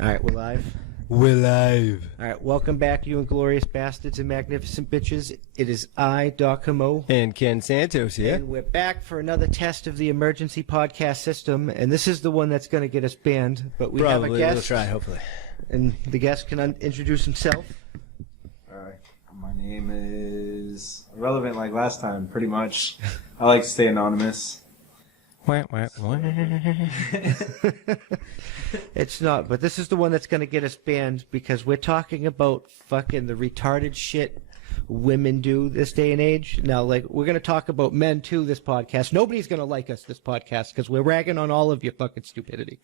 All right, we're live. We're live. All right, welcome back, you Inglorious Bastards and Magnificent Bitches. It is I, Doc Hamo. And Ken Santos here. And we're back for another test of the emergency podcast system, and this is the one that's going to get us banned. But we have a guest. We'll try, hopefully. And the guest can introduce himself. All right. My name is irrelevant like last time, pretty much. I like to stay anonymous. It's not, but this is the one that's going to get us banned because we're talking about fucking the retarded shit women do this day and age. Now, like, we're going to talk about men too this podcast. Nobody's going to like us this podcast because we're ragging on all of your fucking stupidity.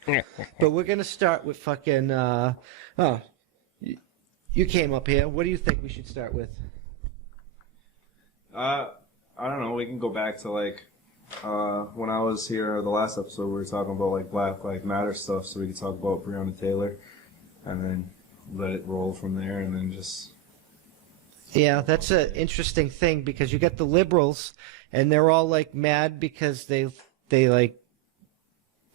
But we're going to start with fucking, you came up here. What do you think we should start with? I don't know. We can go back to, like, when I was here the last episode, we were talking about, like, Black Lives Matter stuff, so we could talk about Breana Taylor and then let it roll from there and then just... Yeah, that's an interesting thing because you get the liberals and they're all, like, mad because they're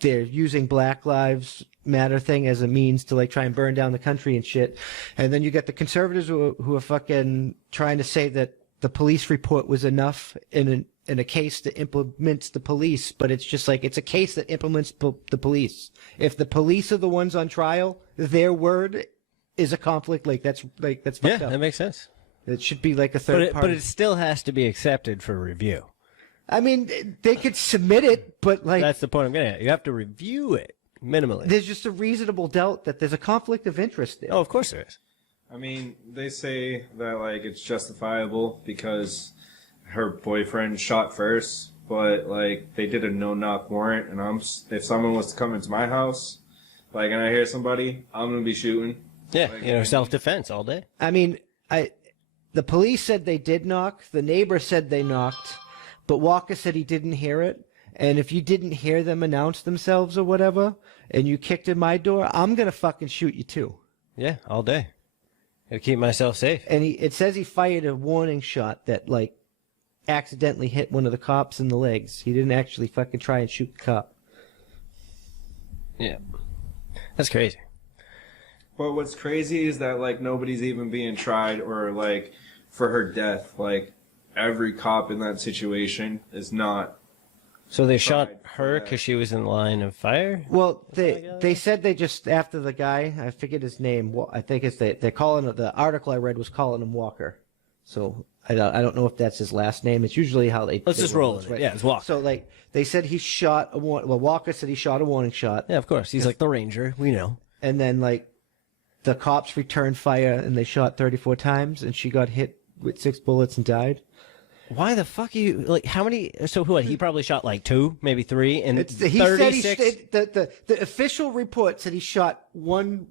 using Black Lives Matter thing as a means to, like, try and burn down the country and shit. And then you get the conservatives who are fucking trying to say that the police report was enough in a case that implements the police, but it's just like it's a case that implements the police. If the police are the ones on trial, their word is a conflict. That's fucked up. Yeah, that makes sense. It should be like a third party. But it still has to be accepted for review. I mean, they could submit it, but like that's the point I'm getting at. You have to review it minimally. There's just a reasonable doubt that there's a conflict of interest there. Oh, of course there is. I mean, they say that, like, it's justifiable because her boyfriend shot first, but, like, they did a no-knock warrant, and if someone was to come into my house, like, and I hear somebody, I'm going to be shooting. Yeah, like, self-defense all day. I mean, the police said they did knock, the neighbor said they knocked, but Walker said he didn't hear it, and if you didn't hear them announce themselves or whatever, and you kicked in my door, I'm going to fucking shoot you too. Yeah, all day. Gotta keep myself safe. And it says he fired a warning shot that, like, accidentally hit one of the cops in the legs. He didn't actually fucking try and shoot the cop. Yeah. That's crazy. But what's crazy is that, like, nobody's even being tried or, like, for her death. Like, every cop in that situation is not. So they shot her because she was in line of fire? Well, they said they just, after the guy, I forget his name, I think it's they're calling it, the article I read was calling him Walker. So I don't know if that's his last name. It's usually how they... Let's just roll with it. Right? Yeah, it's Walker. So, like, they said he shot Walker said he shot a warning shot. Yeah, of course. He's like the ranger. We know. And then, like, the cops returned fire and they shot 34 times and she got hit with 6 bullets and died. Why the fuck are you, like, how many, so what, he probably shot like 2, maybe 3, and he 36? Said the official report said he shot one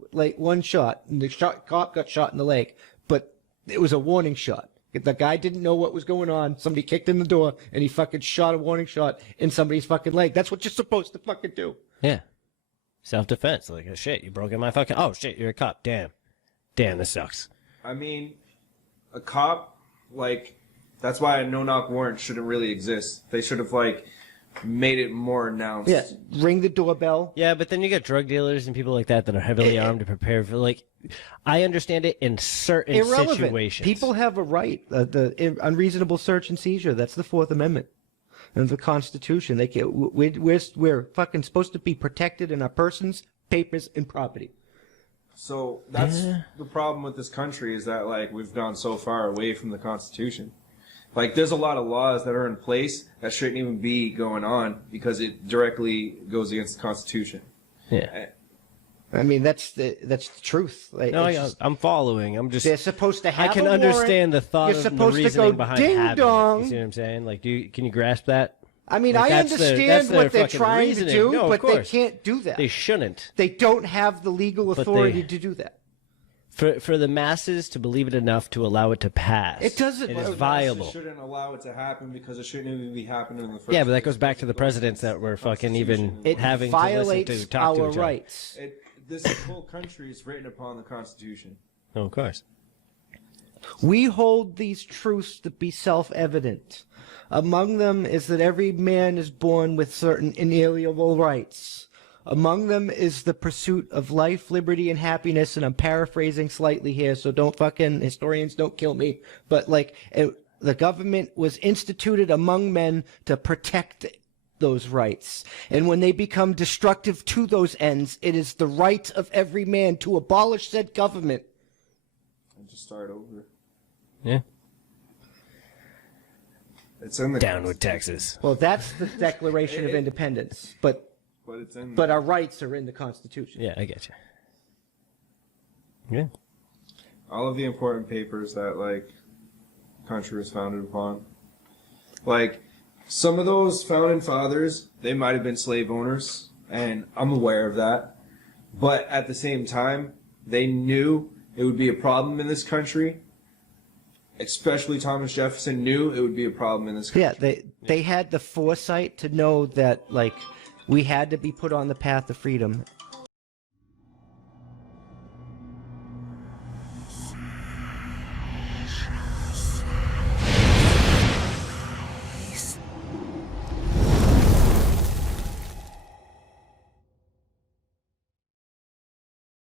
shot, and the cop got shot in the leg, but it was a warning shot. The guy didn't know what was going on, somebody kicked in the door, and he fucking shot a warning shot in somebody's fucking leg. That's what you're supposed to fucking do. Yeah. Self-defense, like, oh, shit, you broke in my fucking, oh shit, you're a cop, damn, this sucks. I mean, a cop, like... That's why a no-knock warrant shouldn't really exist. They should have, like, made it more announced. Yeah, ring the doorbell. Yeah, but then you get drug dealers and people like that are heavily armed to prepare for, like, I understand it in certain situations. People have a right, the unreasonable search and seizure. That's the Fourth Amendment of the Constitution. We're fucking supposed to be protected in our persons, papers, and property. So that's the problem with this country is that, like, we've gone so far away from the Constitution. Like, there's a lot of laws that are in place that shouldn't even be going on because it directly goes against the Constitution. Yeah. I mean, that's the truth. Like, no, I'm following. I'm just. They're supposed to have. I can understand the thought and the reasoning behind having it. You see what I'm saying? Like, can you grasp that? I mean, like, I understand what they're trying to do, but they can't do that. They shouldn't. They don't have the legal authority to do that. For the masses to believe it enough to allow it to pass. It doesn't. It is viable. It shouldn't allow it to happen because it shouldn't even be happening in the first Yeah, but that goes back to the presidents that were fucking even having to listen to talk to each other. Our rights. This whole country is written upon the Constitution. Oh, of course. We hold these truths to be self-evident. Among them is that every man is born with certain inalienable rights. Among them is the pursuit of life, liberty, and happiness. And I'm paraphrasing slightly here, so don't fucking historians don't kill me. But like, the government was instituted among men to protect those rights. And when they become destructive to those ends, it is the right of every man to abolish said government. And just start over. Yeah. It's in the Down with Texas. Well, that's the Declaration of Independence, but it's in. but our rights are in the Constitution. Yeah, I get you. Yeah. All of the important papers that like country was founded upon. Like some of those founding fathers, they might have been slave owners, and I'm aware of that. But at the same time, they knew it would be a problem in this country. Especially Thomas Jefferson knew it would be a problem in this country. Yeah, they had the foresight to know that like we had to be put on the path of freedom,